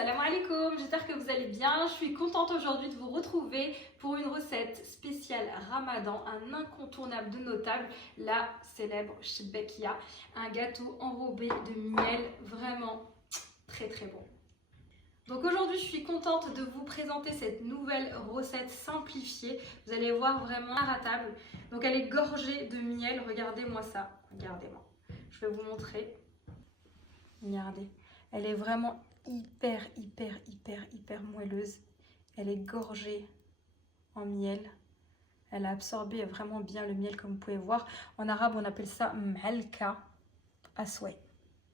salam alaikum, j'espère que vous allez bien. Je suis contente aujourd'hui de vous retrouver pour une recette spéciale Ramadan, un incontournable de nos tables, la célèbre Shbekia, un gâteau enrobé de miel, vraiment très bon. Donc aujourd'hui, je suis contente de vous présenter cette nouvelle recette simplifiée. Vous allez voir vraiment inratable. Donc elle est gorgée de miel, regardez-moi ça, regardez-moi. Je vais vous montrer. Regardez, elle est vraiment hyper moelleuse. Elle est gorgée en miel. Elle a absorbé vraiment bien le miel comme vous pouvez voir. En arabe, on appelle ça mhalka asway.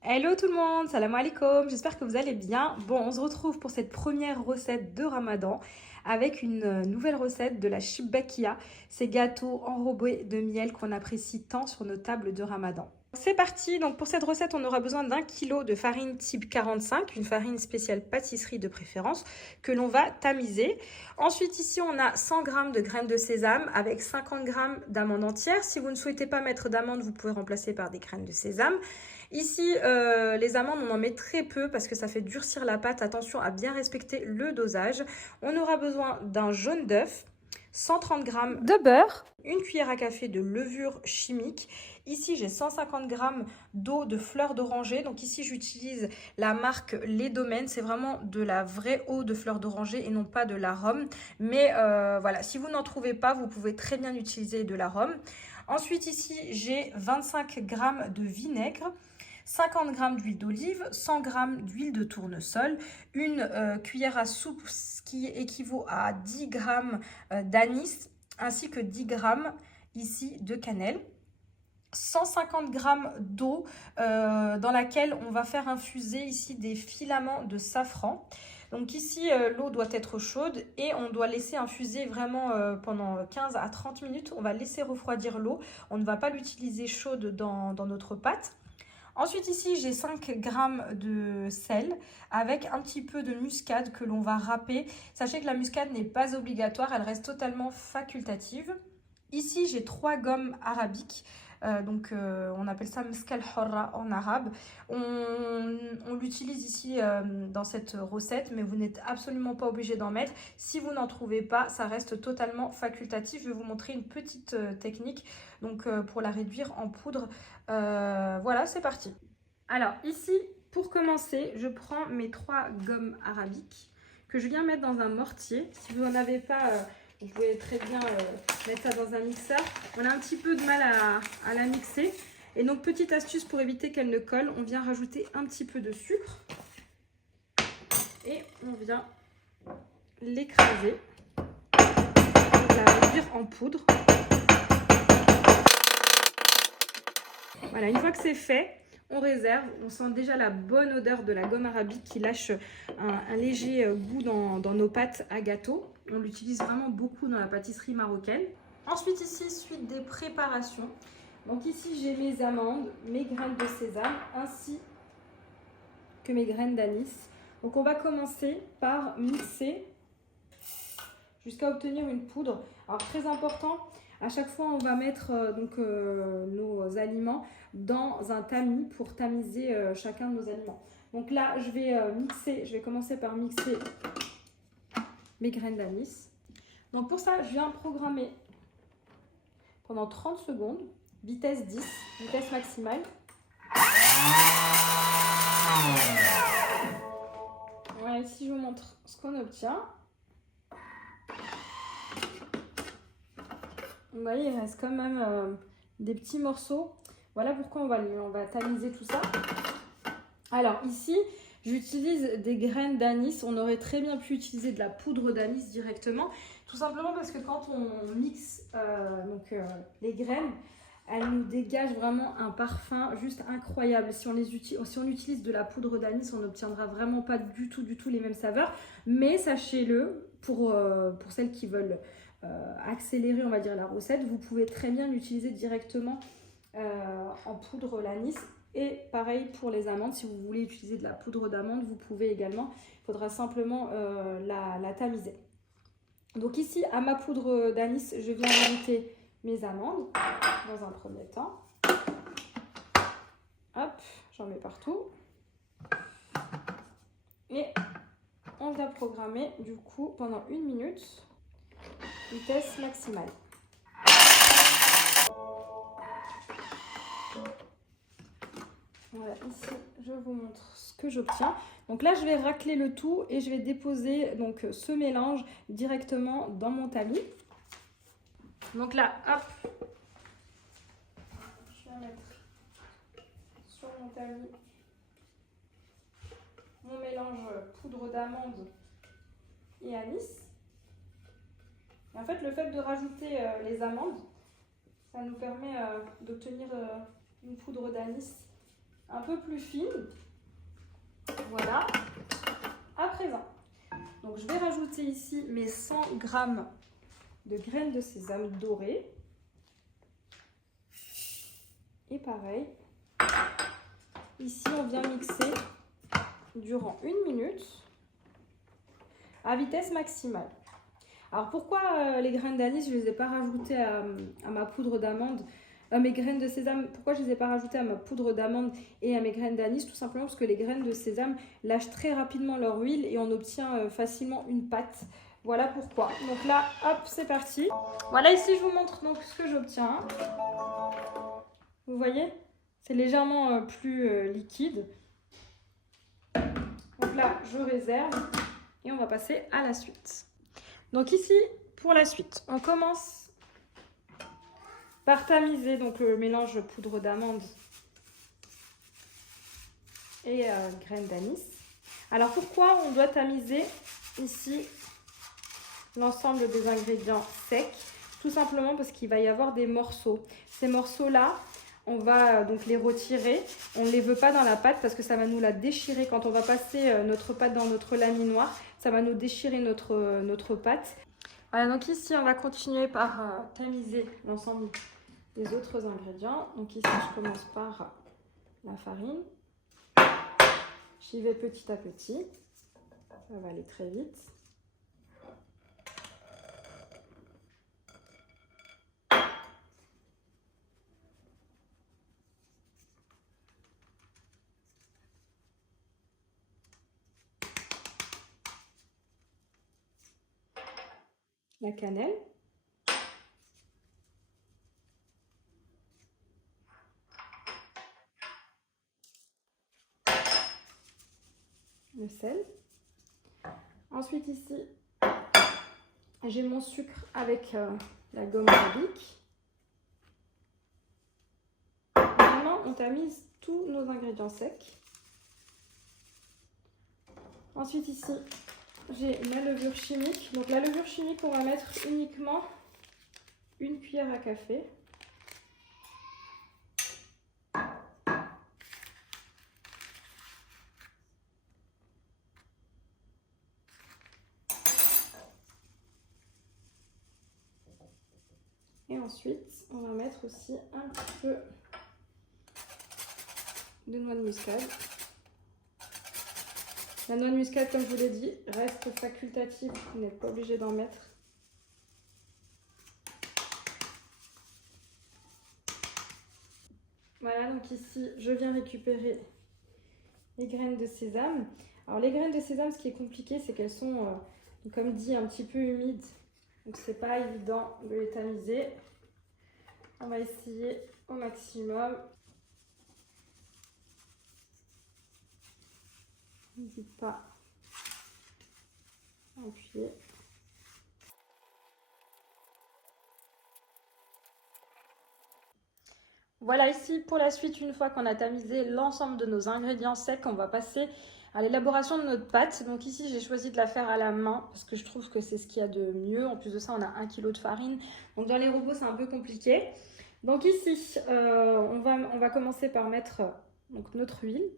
Hello tout le monde, salam alaikum, j'espère que vous allez bien. Bon, on se retrouve pour cette première recette de Ramadan avec une nouvelle recette de la Shbekia, ces gâteaux enrobés de miel qu'on apprécie tant sur nos tables de Ramadan. C'est parti, donc pour cette recette, on aura besoin d'1 kg de farine type 45, une farine spéciale pâtisserie de préférence, que l'on va tamiser. Ensuite, ici, on a 100 g de graines de sésame avec 50 g d'amandes entières. Si vous ne souhaitez pas mettre d'amandes, vous pouvez remplacer par des graines de sésame. Ici, les amandes, on en met très peu parce que ça fait durcir la pâte. Attention à bien respecter le dosage. On aura besoin d'un jaune d'œuf, 130 g de beurre, une cuillère à café de levure chimique. Ici, j'ai 150 g d'eau de fleur d'oranger. Donc ici, j'utilise la marque Les Domaines. C'est vraiment de la vraie eau de fleur d'oranger et non pas de l'arôme. Mais voilà, si vous n'en trouvez pas, vous pouvez très bien utiliser de l'arôme. Ensuite, ici, j'ai 25 g de vinaigre, 50 g d'huile d'olive, 100 g d'huile de tournesol, une cuillère à soupe, ce qui équivaut à 10 g d'anis, ainsi que 10 g ici de cannelle. 150 g d'eau dans laquelle on va faire infuser ici des filaments de safran. Donc ici, l'eau doit être chaude et on doit laisser infuser vraiment pendant 15 à 30 minutes. On va laisser refroidir l'eau. On ne va pas l'utiliser chaude dans notre pâte. Ensuite, ici, j'ai 5 g de sel avec un petit peu de muscade que l'on va râper. Sachez que la muscade n'est pas obligatoire, elle reste totalement facultative. Ici, j'ai 3 gommes arabiques. On appelle ça mskal horra en arabe. On l'utilise ici dans cette recette, mais vous n'êtes absolument pas obligé d'en mettre. Si vous n'en trouvez pas, ça reste totalement facultatif. Je vais vous montrer une petite technique pour la réduire en poudre. Voilà, c'est parti. Alors ici, pour commencer, je prends mes 3 gommes arabiques que je viens mettre dans un mortier. Si vous n'en avez pas... vous pouvez très bien mettre ça dans un mixeur. On a un petit peu de mal à la mixer. Et donc, petite astuce pour éviter qu'elle ne colle, on vient rajouter un petit peu de sucre. Et on vient l'écraser. La réduire en poudre. Voilà, une fois que c'est fait, on réserve. On sent déjà la bonne odeur de la gomme arabique qui lâche un léger goût dans nos pâtes à gâteau. On l'utilise vraiment beaucoup dans la pâtisserie marocaine. Ensuite ici, suite des préparations. Donc ici, j'ai mes amandes, mes graines de sésame ainsi que mes graines d'anis. Donc on va commencer par mixer jusqu'à obtenir une poudre. Alors très important, à chaque fois on va mettre nos aliments dans un tamis pour tamiser chacun de nos aliments. Donc là, je vais commencer par mixer mes graines d'anis. Donc pour ça, je viens programmer pendant 30 secondes, vitesse 10, vitesse maximale. Voilà, ici je vous montre ce qu'on obtient. Vous voyez, il reste quand même des petits morceaux. Voilà pourquoi on va tamiser tout ça. Alors ici, j'utilise des graines d'anis. On aurait très bien pu utiliser de la poudre d'anis directement. Tout simplement parce que quand on mixe les graines, elles nous dégagent vraiment un parfum juste incroyable. Si on utilise de la poudre d'anis, on n'obtiendra vraiment pas du tout les mêmes saveurs. Mais sachez-le, pour celles qui veulent accélérer, on va dire, la recette, vous pouvez très bien l'utiliser directement en poudre l'anis. Et pareil pour les amandes, si vous voulez utiliser de la poudre d'amande, vous pouvez également. Il faudra simplement la tamiser. Donc ici, à ma poudre d'anis, je viens rajouter mes amandes dans un premier temps. Hop, j'en mets partout. Et va programmer du coup pendant 1 minute, vitesse maximale. Voilà, ici je vous montre ce que j'obtiens. Donc là je vais racler le tout et je vais déposer donc ce mélange directement dans mon tamis. Donc là, hop, je vais mettre sur mon tamis mon mélange poudre d'amande et anis. Et en fait, le fait de rajouter les amandes, ça nous permet d'obtenir une poudre d'anis un peu plus fine. Voilà. À présent, donc je vais rajouter ici mes 100 g de graines de sésame dorées. Et pareil, ici on vient mixer durant 1 minute à vitesse maximale. Alors pourquoi les graines d'anis, je ne les ai pas rajoutées à ma poudre d'amande, mes graines de sésame, pourquoi je ne les ai pas rajoutées à ma poudre d'amande et à mes graines d'anis? Tout simplement parce que les graines de sésame lâchent très rapidement leur huile et on obtient facilement une pâte. Voilà pourquoi. Donc là, hop, c'est parti. Voilà, ici je vous montre donc ce que j'obtiens. Vous voyez, c'est légèrement plus liquide. Donc là, je réserve et on va passer à la suite. Donc ici, pour la suite, on commence par tamiser donc le mélange poudre d'amande et graines d'anis. Alors pourquoi on doit tamiser ici l'ensemble des ingrédients secs? Tout simplement parce qu'il va y avoir des morceaux. Ces morceaux-là, on va donc les retirer. On ne les veut pas dans la pâte parce que ça va nous la déchirer. Quand on va passer notre pâte dans notre laminoir, ça va nous déchirer notre pâte. Voilà, donc ici, on va continuer par tamiser l'ensemble des autres ingrédients. Donc ici, je commence par la farine. J'y vais petit à petit. Ça va aller très vite. La cannelle. Le sel. Ensuite ici, j'ai mon sucre avec la gomme arabique. Vraiment, on tamise tous nos ingrédients secs. Ensuite ici, j'ai ma levure chimique. Donc la levure chimique, on va mettre uniquement 1 cuillère à café. Et ensuite, on va mettre aussi un petit peu de noix de muscade. La noix de muscade, comme je vous l'ai dit, reste facultative. Vous n'êtes pas obligé d'en mettre. Voilà, donc ici, je viens récupérer les graines de sésame. Alors les graines de sésame, ce qui est compliqué, c'est qu'elles sont, comme dit, un petit peu humides. Donc c'est pas évident de les tamiser. On va essayer au maximum. N'hésite pas à appuyer. Voilà, ici pour la suite, une fois qu'on a tamisé l'ensemble de nos ingrédients secs, on va passer à l'élaboration de notre pâte. Donc ici, j'ai choisi de la faire à la main parce que je trouve que c'est ce qu'il y a de mieux. En plus de ça, on a 1 kg de farine. Donc dans les robots, c'est un peu compliqué. Donc ici, on va commencer par mettre donc, notre huile.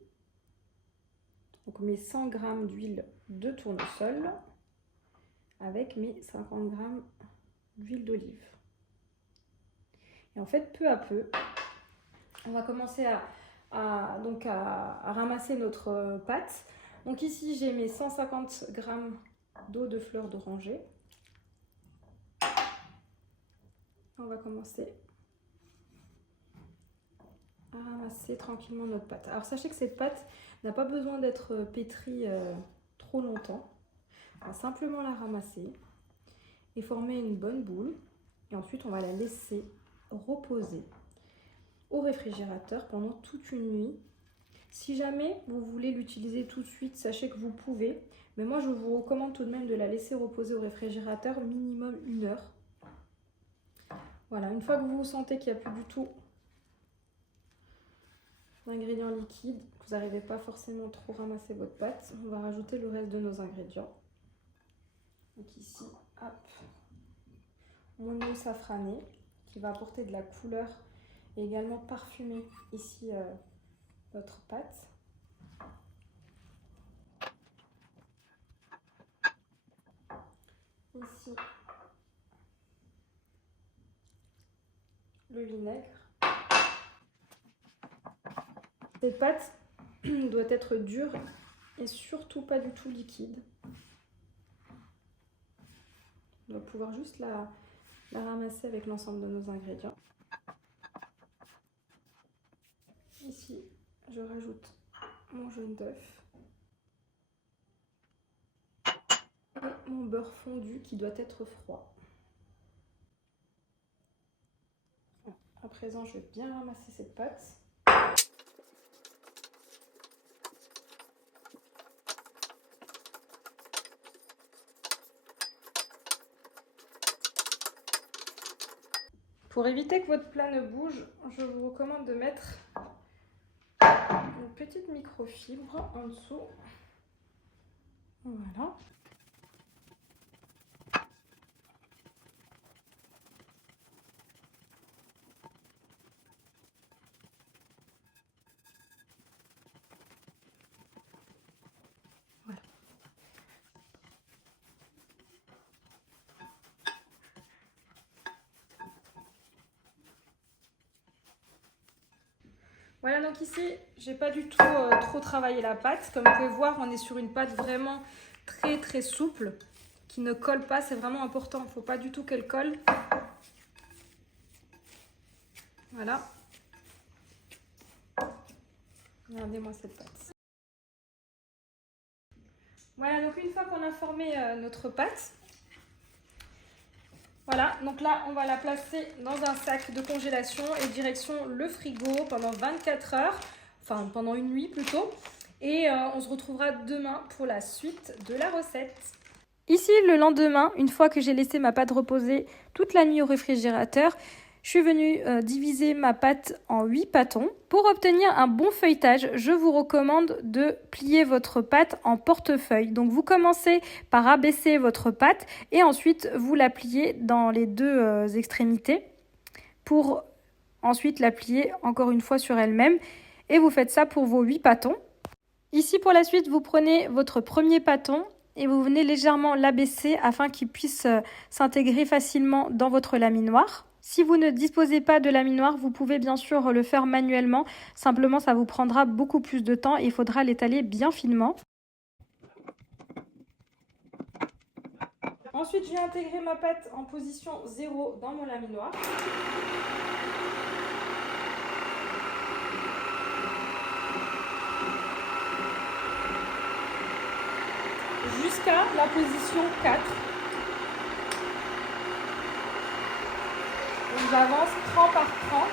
Donc mes 100 g d'huile de tournesol avec mes 50 g d'huile d'olive. Et en fait, peu à peu, on va commencer à ramasser notre pâte. Donc ici, j'ai mes 150 g d'eau de fleur d'oranger. On va commencer à ramasser tranquillement notre pâte. Alors sachez que cette pâte n'a pas besoin d'être pétrie trop longtemps. On va simplement la ramasser et former une bonne boule. Et ensuite, on va la laisser reposer au réfrigérateur pendant toute une nuit. Si jamais vous voulez l'utiliser tout de suite, sachez que vous pouvez. Mais moi, je vous recommande tout de même de la laisser reposer au réfrigérateur minimum 1 heure. Voilà, une fois que vous sentez qu'il n'y a plus du tout d'ingrédients liquides, que vous n'arrivez pas forcément trop ramasser votre pâte, on va rajouter le reste de nos ingrédients. Donc ici, hop, mon eau safranée qui va apporter de la couleur et également parfumer ici votre pâte. Ici, le vinaigre. Cette pâte doit être dure et surtout pas du tout liquide. On va pouvoir juste la ramasser avec l'ensemble de nos ingrédients. Ici, je rajoute mon jaune d'œuf et mon beurre fondu qui doit être froid. À présent, je vais bien ramasser cette pâte. Pour éviter que votre plat ne bouge, je vous recommande de mettre une petite microfibre en dessous. Voilà. Voilà. Voilà, donc ici, j'ai pas du tout trop travaillé la pâte. Comme vous pouvez voir, on est sur une pâte vraiment très souple, qui ne colle pas, c'est vraiment important. Il ne faut pas du tout qu'elle colle. Voilà. Regardez-moi cette pâte. Voilà, donc une fois qu'on a formé notre pâte, voilà, donc là, on va la placer dans un sac de congélation et direction le frigo pendant 24 heures, enfin pendant une nuit plutôt. Et on se retrouvera demain pour la suite de la recette. Ici, le lendemain, une fois que j'ai laissé ma pâte reposer toute la nuit au réfrigérateur, je suis venue diviser ma pâte en 8 pâtons. Pour obtenir un bon feuilletage, je vous recommande de plier votre pâte en portefeuille. Donc vous commencez par abaisser votre pâte et ensuite vous la pliez dans les deux extrémités pour ensuite la plier encore une fois sur elle-même. Et vous faites ça pour vos 8 pâtons. Ici pour la suite, vous prenez votre premier pâton et vous venez légèrement l'abaisser afin qu'il puisse s'intégrer facilement dans votre laminoir. Si vous ne disposez pas de laminoir, vous pouvez bien sûr le faire manuellement. Simplement, ça vous prendra beaucoup plus de temps et il faudra l'étaler bien finement. Ensuite, je vais intégrer ma pâte en position 0 dans mon laminoir. Jusqu'à la position 4. Donc j'avance cran par cran.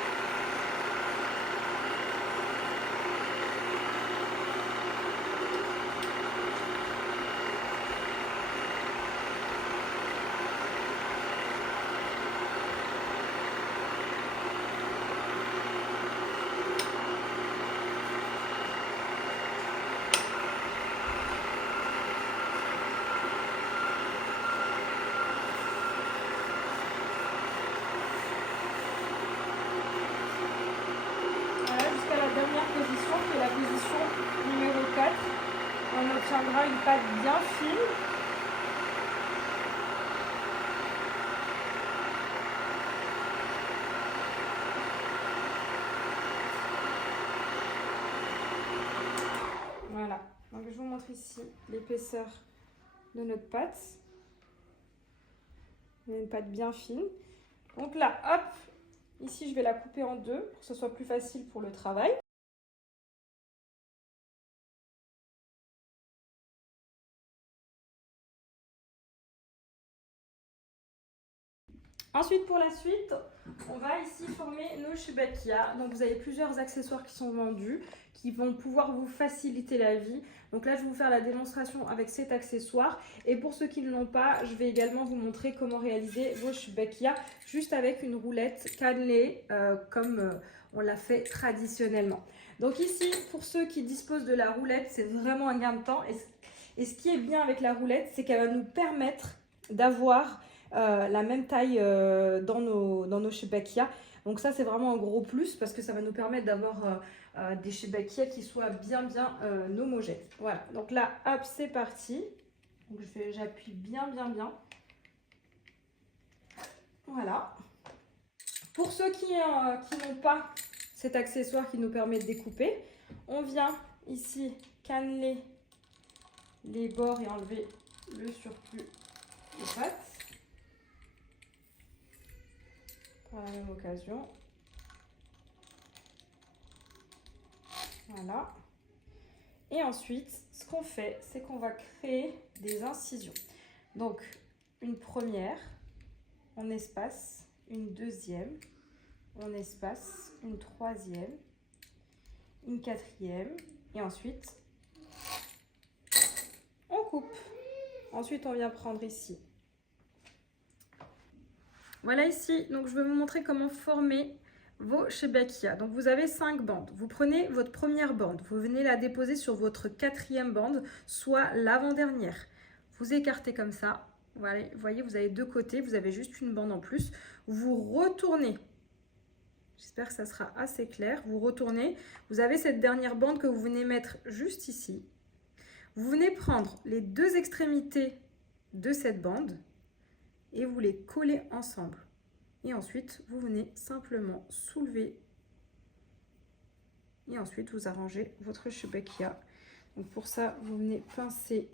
Dernière position, qui est la position numéro 4. On obtiendra une pâte bien fine. Voilà, donc je vous montre ici l'épaisseur de notre pâte. On a une pâte bien fine. Donc là, hop, ici je vais la couper en deux pour que ce soit plus facile pour le travail. Ensuite, pour la suite, on va ici former nos Chewbacca. Donc, vous avez plusieurs accessoires qui sont vendus, qui vont pouvoir vous faciliter la vie. Donc là, je vais vous faire la démonstration avec cet accessoire. Et pour ceux qui ne l'ont pas, je vais également vous montrer comment réaliser vos Chewbacca juste avec une roulette cannelée, comme on l'a fait traditionnellement. Donc ici, pour ceux qui disposent de la roulette, c'est vraiment un gain de temps. Et ce qui est bien avec la roulette, c'est qu'elle va nous permettre d'avoir la même taille dans nos Chewbacca. Donc ça, c'est vraiment un gros plus parce que ça va nous permettre d'avoir des Chewbacca qui soient bien homogènes. Voilà, donc là, hop, c'est parti. Donc j'appuie bien. Voilà. Pour ceux qui n'ont pas cet accessoire qui nous permet de découper, on vient ici canneler les bords et enlever le surplus de pâte. Pour la même occasion. Voilà. Et ensuite, ce qu'on fait, c'est qu'on va créer des incisions. Donc, une première, on espace, une deuxième, on espace, une troisième, une quatrième, et ensuite, on coupe. Ensuite, on vient prendre ici. Voilà ici, donc je vais vous montrer comment former vos Chewbacca. Donc vous avez 5 bandes. Vous prenez votre première bande, vous venez la déposer sur votre quatrième bande, soit l'avant-dernière. Vous écartez comme ça. Voilà, vous voyez, vous avez deux côtés, vous avez juste une bande en plus. Vous retournez. J'espère que ça sera assez clair. Vous retournez. Vous avez cette dernière bande que vous venez mettre juste ici. Vous venez prendre les deux extrémités de cette bande et vous les collez ensemble. Et ensuite, vous venez simplement soulever. Et ensuite, vous arrangez votre Chewbacca. Donc pour ça, vous venez pincer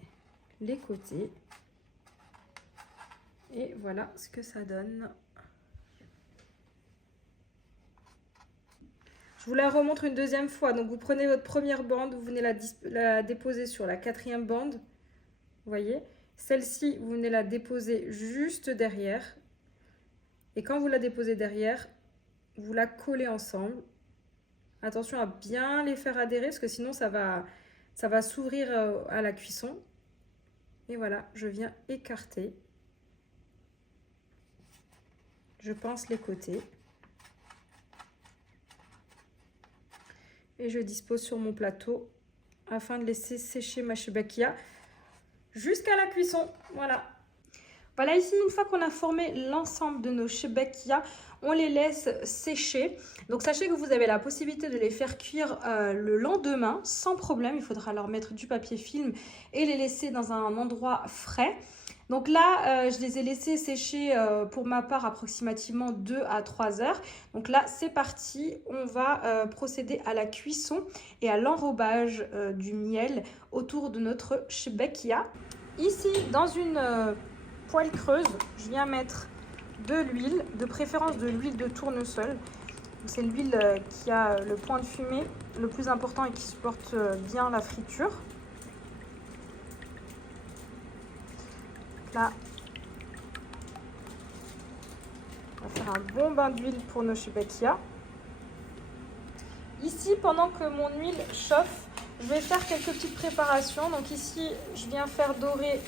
les côtés. Et voilà ce que ça donne. Je vous la remontre une deuxième fois. Donc vous prenez votre première bande, vous venez la déposer sur la quatrième bande. Vous voyez, celle-ci, vous venez la déposer juste derrière. Et quand vous la déposez derrière, vous la collez ensemble. Attention à bien les faire adhérer parce que sinon ça va s'ouvrir à la cuisson. Et voilà, je viens écarter. Je pince les côtés. Et je dispose sur mon plateau afin de laisser sécher ma Chewbacca jusqu'à la cuisson. Voilà. Voilà, ici, une fois qu'on a formé l'ensemble de nos Chewbacca, on les laisse sécher. Donc, sachez que vous avez la possibilité de les faire cuire le lendemain sans problème. Il faudra leur mettre du papier film et les laisser dans un endroit frais. Donc là, je les ai laissés sécher pour ma part approximativement 2 à 3 heures. Donc là, c'est parti. On va procéder à la cuisson et à l'enrobage du miel autour de notre Chewbacca. Ici, dans une poêle creuse, je viens mettre de l'huile, de préférence de l'huile de tournesol. C'est l'huile qui a le point de fumée le plus important et qui supporte bien la friture. Là, on va faire un bon bain d'huile pour nos Chewbacca. Ici, pendant que mon huile chauffe, je vais faire quelques petites préparations. Donc ici, je viens faire dorer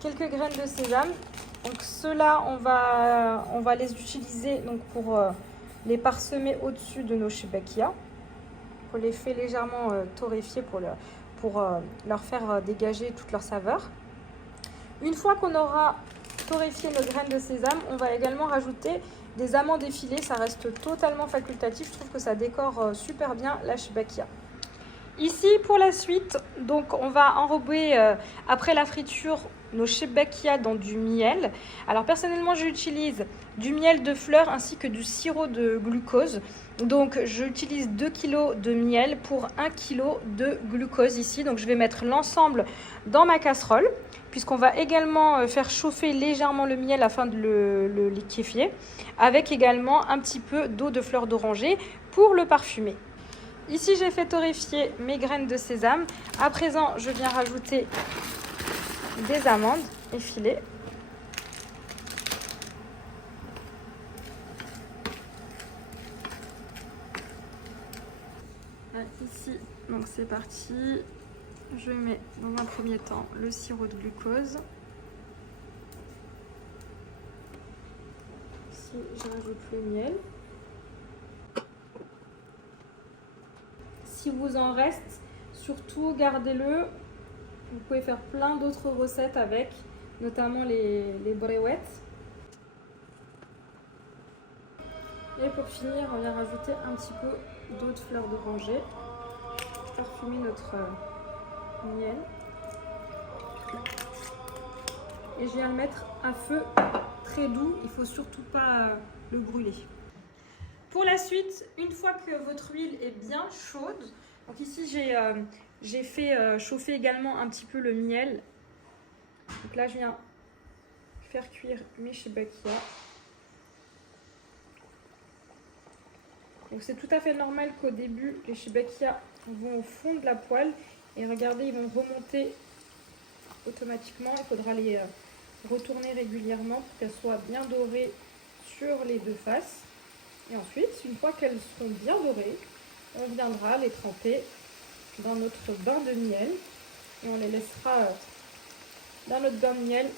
quelques graines de sésame. Donc ceux-là, on va les utiliser donc, pour les parsemer au-dessus de nos Chewbacca. Pour les faire légèrement torréfier pour leur faire dégager toute leur saveur. Une fois qu'on aura torréfié nos graines de sésame, on va également rajouter des amandes effilées. Ça reste totalement facultatif. Je trouve que ça décore super bien la Chewbacca. Ici, pour la suite, donc on va enrober après la friture nos Chewbacca dans du miel. Alors personnellement, j'utilise du miel de fleurs ainsi que du sirop de glucose. Donc j'utilise 2 kg de miel pour 1 kg de glucose ici. Donc je vais mettre l'ensemble dans ma casserole puisqu'on va également faire chauffer légèrement le miel afin de le liquéfier avec également un petit peu d'eau de fleur d'oranger pour le parfumer. Ici, j'ai fait torréfier mes graines de sésame. À présent, je viens rajouter des amandes effilées. Donc c'est parti. Je mets dans un premier temps le sirop de glucose. Ici, je rajoute le miel. Si vous en reste, surtout gardez-le. Vous pouvez faire plein d'autres recettes avec, notamment les brouettes. Et pour finir, on vient rajouter un petit peu d'eau de fleur d'oranger. Parfumer notre miel. Et je viens le mettre à feu très doux. Il ne faut surtout pas le brûler. Pour la suite, une fois que votre huile est bien chaude, donc ici j'ai fait chauffer également un petit peu le miel. Donc là, je viens faire cuire mes shibakia. Donc c'est tout à fait normal qu'au début, les shibakia vont au fond de la poêle. Et regardez, ils vont remonter automatiquement. Il faudra les retourner régulièrement pour qu'elles soient bien dorées sur les deux faces. Et ensuite, une fois qu'elles seront bien dorées, on viendra les tremper dans notre bain de miel. Et on les laissera dans notre bain de miel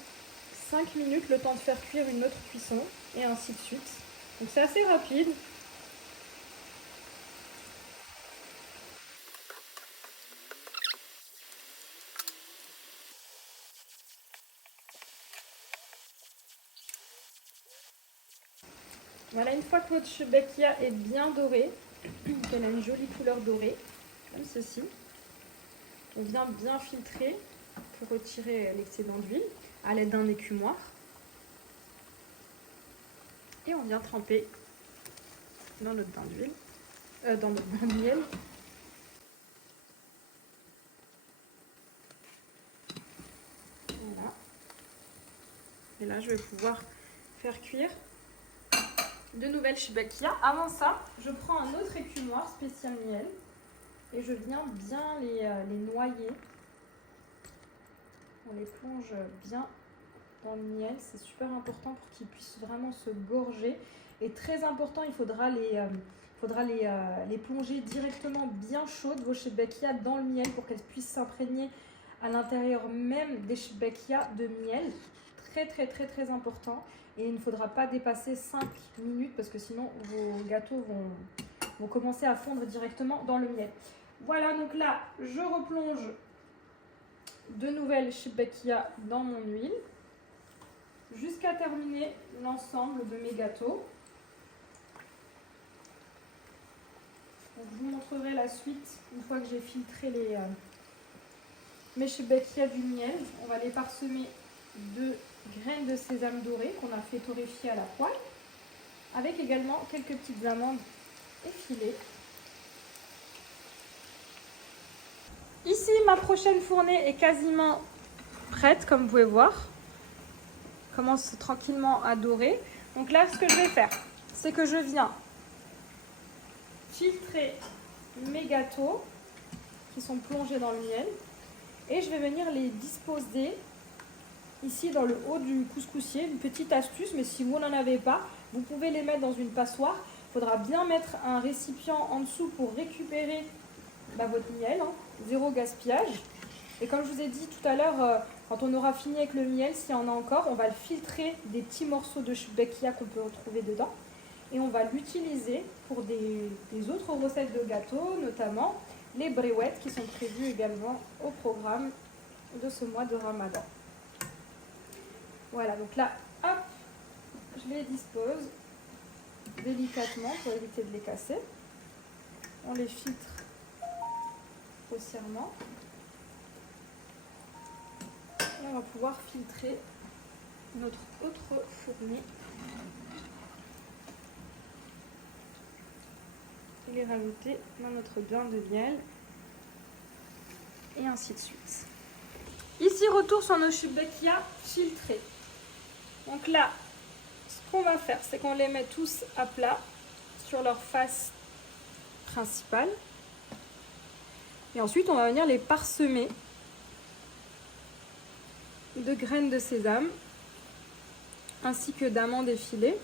5 minutes, le temps de faire cuire une autre cuisson, et ainsi de suite. Donc c'est assez rapide. Voilà, une fois que votre shibakia est bien dorée, qu'elle a une jolie couleur dorée, comme ceci, on vient bien filtrer pour retirer l'excédent d'huile à l'aide d'un écumoire. Et on vient tremper dans notre bain d'huile, dans notre bain de miel. Voilà. Et là, je vais pouvoir faire cuire de nouvelles shibakia. Avant ça, je prends un autre écumoire spécial miel et je viens bien les noyer. On les plonge bien dans le miel, c'est super important pour qu'ils puissent vraiment se gorger. Et très important, il faudra les plonger directement bien chaudes, vos shibakia, dans le miel pour qu'elles puissent s'imprégner à l'intérieur même des shibakia de miel. Très important. Et il ne faudra pas dépasser 5 minutes parce que sinon vos gâteaux vont commencer à fondre directement dans le miel. Voilà, donc là, je replonge de nouvelles shibakia dans mon huile jusqu'à terminer l'ensemble de mes gâteaux. Donc, je vous montrerai la suite une fois que j'ai filtré mes shibakia du miel. On va les parsemer de graines de sésame dorées qu'on a fait torréfier à la poêle, avec également quelques petites amandes effilées. Ici, ma prochaine fournée est quasiment prête, comme vous pouvez voir. Commence tranquillement à dorer. Donc là, ce que je vais faire, c'est que je viens filtrer mes gâteaux qui sont plongés dans le miel et je vais venir les disposer ici dans le haut du couscoussier. Une petite astuce, mais si vous n'en avez pas, vous pouvez les mettre dans une passoire. Il faudra bien mettre un récipient en dessous pour récupérer votre miel, hein. Zéro gaspillage. Et comme je vous ai dit tout à l'heure, quand on aura fini avec le miel, s'il y en a encore, on va le filtrer des petits morceaux de shibakia qu'on peut retrouver dedans. Et on va l'utiliser pour des autres recettes de gâteaux, notamment les brouettes qui sont prévues également au programme de ce mois de Ramadan. Voilà, donc là, hop, je les dispose délicatement pour éviter de les casser. On les filtre grossièrement. Et on va pouvoir filtrer notre autre fournée et les rajouter dans notre bain de miel et ainsi de suite. Ici, retour sur nos shibakia filtrés. Donc là, ce qu'on va faire, c'est qu'on les met tous à plat sur leur face principale. Et ensuite, on va venir les parsemer de graines de sésame ainsi que d'amandes effilées.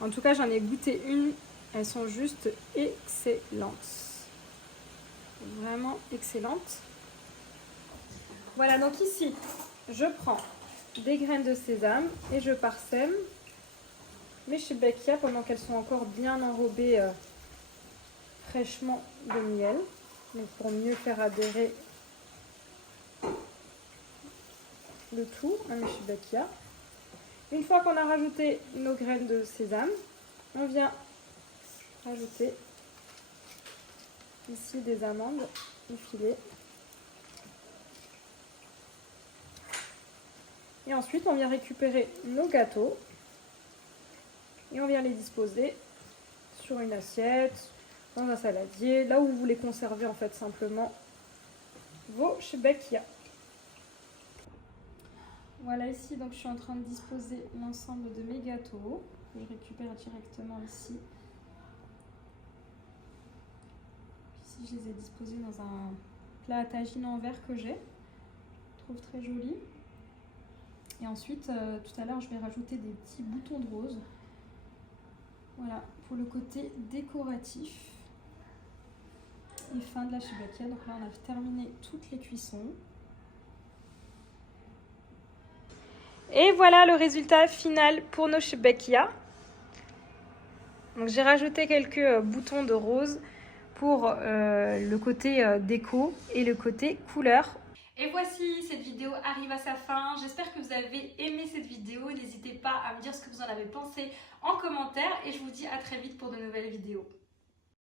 En tout cas, j'en ai goûté une. Elles sont juste excellentes. Vraiment excellentes. Voilà, donc ici, je prends des graines de sésame et je parsème mes Shebekkia pendant qu'elles sont encore bien enrobées fraîchement de miel. Donc pour mieux faire adhérer le tout à mes Shebekkia. Une fois qu'on a rajouté nos graines de sésame, on vient rajouter ici des amandes effilées. Et ensuite, on vient récupérer nos gâteaux et on vient les disposer sur une assiette, dans un saladier, là où vous voulez conserver en fait simplement vos Shebekkia. Voilà, ici donc je suis en train de disposer l'ensemble de mes gâteaux que je récupère directement ici. Ici je les ai disposés dans un plat à tagine en verre que j'ai, je trouve très joli. Et ensuite tout à l'heure je vais rajouter des petits boutons de rose. Voilà, pour le côté décoratif et fin de la Shebekkia. Donc là on a terminé toutes les cuissons. Et voilà le résultat final pour nos Shebekkia. Donc j'ai rajouté quelques boutons de rose pour le côté déco et le côté couleur. Et voici, cette vidéo arrive à sa fin. J'espère que vous avez aimé cette vidéo. N'hésitez pas à me dire ce que vous en avez pensé en commentaire et je vous dis à très vite pour de nouvelles vidéos.